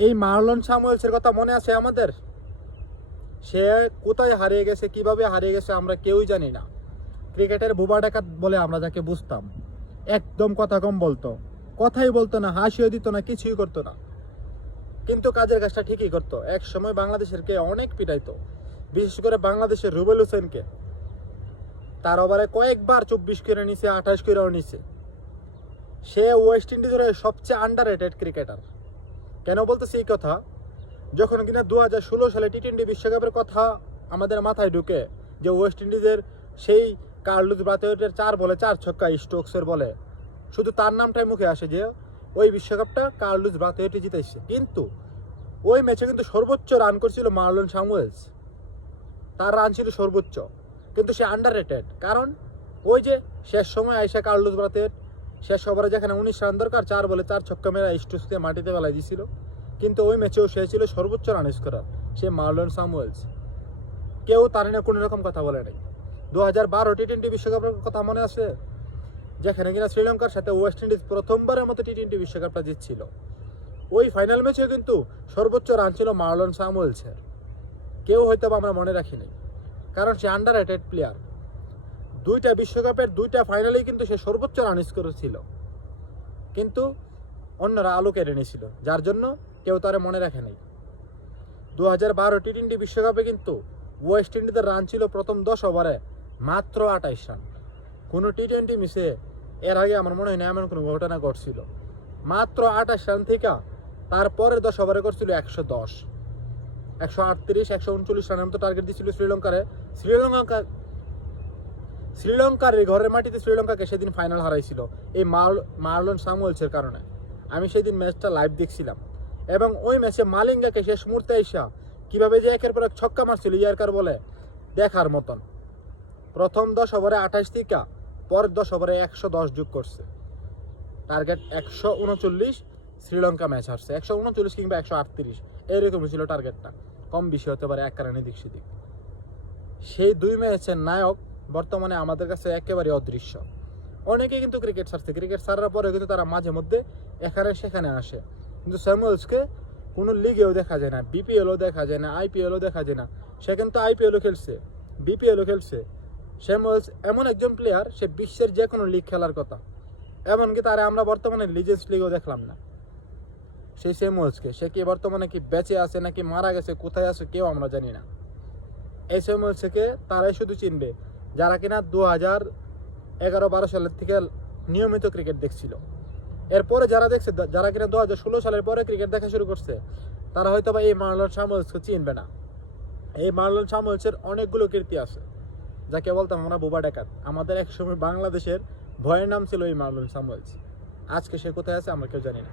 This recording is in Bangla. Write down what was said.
এই মার্লন সামুয়েলসের কথা মনে আছে আমাদের? সে কোথায় হারিয়ে গেছে, কীভাবে হারিয়ে গেছে আমরা কেউই জানি না। ক্রিকেটের বুবা ডাকাত বলে আমরা যাকে বুঝতাম। একদম কথা কম বলতো। কথাই বলতো না, হাসিও দিত না, কিছুই করতো না। কিন্তু কাজের কাজটা ঠিকই করতো। এক সময় বাংলাদেশের কে অনেক পিটাইতো। বিশেষ করে বাংলাদেশের রুবেল হোসেনকে। তার ওভারে কয়েকবার চব্বিশ করে নিছে, আঠাশ করেও নিছে। সে ওয়েস্ট ইন্ডিজের সবচেয়ে আন্ডার রেটেড ক্রিকেটার কেন বলতেছি এই কথা? যখন কিনা দু হাজার ষোলো সালে টি টোয়েন্টি বিশ্বকাপের কথা আমাদের মাথায় ঢুকে, যে ওয়েস্ট ইন্ডিজের সেই কার্লুস ব্রাথওয়েটের চার বলে চার ছক্কা স্টোকসের বলে, শুধু তার নামটাই মুখে আসে যে ওই বিশ্বকাপটা কার্লুস ব্রাথওয়েটে জিতেছে। কিন্তু ওই ম্যাচে কিন্তু সর্বোচ্চ রান করছিল মার্লন সামুয়েলস তার রান ছিল সর্বোচ্চ, কিন্তু সে আন্ডার রেটেড কারণ ওই যে শেষ সময় আইসা কার্লুস ব্রাথওয়েট শেষ ওভারে যেখানে উনিশ রান দরকার, চার বলে চার ছক্কা মেরা স্টোকস মাটিতে বেলায় দিছিল কিন্তু ওই ম্যাচেও সে ছিল সর্বোচ্চ রান স্কোরার সে মার্লন সামুয়েলস। কেউ তার নিয়ে কোনো রকম কথা বলে নাই। দু হাজার বারো টি টোয়েন্টি বিশ্বকাপের কথা মনে আছে? যেখানে কিনা শ্রীলঙ্কার সাথে ওয়েস্ট ইন্ডিজ প্রথমবারের মতো টি টোয়েন্টি বিশ্বকাপটা জিতছিল। ওই ফাইনাল ম্যাচেও কিন্তু সর্বোচ্চ রান ছিল মার্লন সামুয়েলসের। কেউ হয়তো আমরা মনে রাখিনি কারণ সে আন্ডার প্লেয়ার দুইটা বিশ্বকাপের দুইটা ফাইনালেই কিন্তু সে সর্বোচ্চ রান স্কোর ছিল। কিন্তু অন্যরা আলো কেড়ে নিয়েছিল, যার জন্য কেউ তারে মনে রাখে নাই। দু হাজার বারো টি টোয়েন্টি বিশ্বকাপে কিন্তু ওয়েস্ট ইন্ডিজের রান ছিল প্রথম দশ ওভারে মাত্র আঠাইশ রান কোনো টি টোয়েন্টি মিসে এর আগে আমার মনে হয় না এমন কোনো ঘটনা ঘটছিল। মাত্র আঠাশ রান থেকে তারপরের দশ ওভারে করছিল একশো দশ। একশো আটত্রিশ, একশো উনচল্লিশ রানের মতো টার্গেট দিয়েছিল শ্রীলঙ্কারে। শ্রীলঙ্কা শ্রীলঙ্কার এই ঘরের মাটিতে শ্রীলঙ্কাকে সেদিন ফাইনাল হারাইছিল, এই মার্ল- মার্লন সামুয়েলসের কারণে। আমি সেদিন ম্যাচটা লাইভ দেখছিলাম। এবং ওই ম্যাচে মালিঙ্গাকে শেষ মুহূর্তে এসা কীভাবে যে একের পর এক ছক্কা মারছিল, ইয়ারকার বলে, দেখার মতন। প্রথম দশ ওভারে আঠাশ থেকে পরের দশ ওভারে একশো দশ যোগ করছে। টার্গেট একশো উনচল্লিশ, শ্রীলঙ্কা ম্যাচ হারছে। একশো উনচল্লিশ কিংবা একশো আটত্রিশ এইরকমই ছিল টার্গেটটা কম বেশি হতে পারে এক কারণে দিক সেদিক। সেই দুই ম্যাচের নায়ক বর্তমানে আমাদের কাছে একেবারে অদৃশ্য। অনেকে কিন্তু ক্রিকেট ছাড়ছে। ক্রিকেট ছাড়ার পরে কিন্তু তারা মাঝে মধ্যে এখানে সেখানে আসে। কিন্তু স্যামুয়েলসকে কোনো লিগেও দেখা যায় না বিপিএলও দেখা যায় না আইপিএলও দেখা যায় না। সে কিন্তু আইপিএলও খেলছে বিপিএলও খেলছে। স্যামুয়েলস এমন একজন প্লেয়ার সে বিশ্বের যে কোনো লিগ খেলার কথা। এমনকি তারা আমরা বর্তমানে লিজেন্স লিগও দেখলাম না। সেই স্যামুয়েলসকে সে কি বর্তমানে কি বেঁচে আছে নাকি মারা গেছে, কোথায় আছে কেউ আমরা জানি না। এই স্যামুয়েলসকে তারাই শুধু চিনবে। যারা কিনা দু হাজার এগারো বারো সালের থেকে নিয়মিত ক্রিকেট দেখছিল। এরপরে যারা দেখছে, যারা কিনা দু হাজার ষোলো সালের পরে ক্রিকেট দেখা শুরু করছে, তারা হয়তো বা এই মার্লন সামুয়েলসকে চিনবে না। এই মার্লন সামুয়েলসের অনেকগুলো কীর্তি আছে, যাকে বলতাম আমরা বোবা ডাকাত। আমাদের একসময় বাংলাদেশের ভয়ের নাম ছিল এই মার্লন সামুয়েলস আজকে সে কোথায় আছে আমরা কেউ জানি না।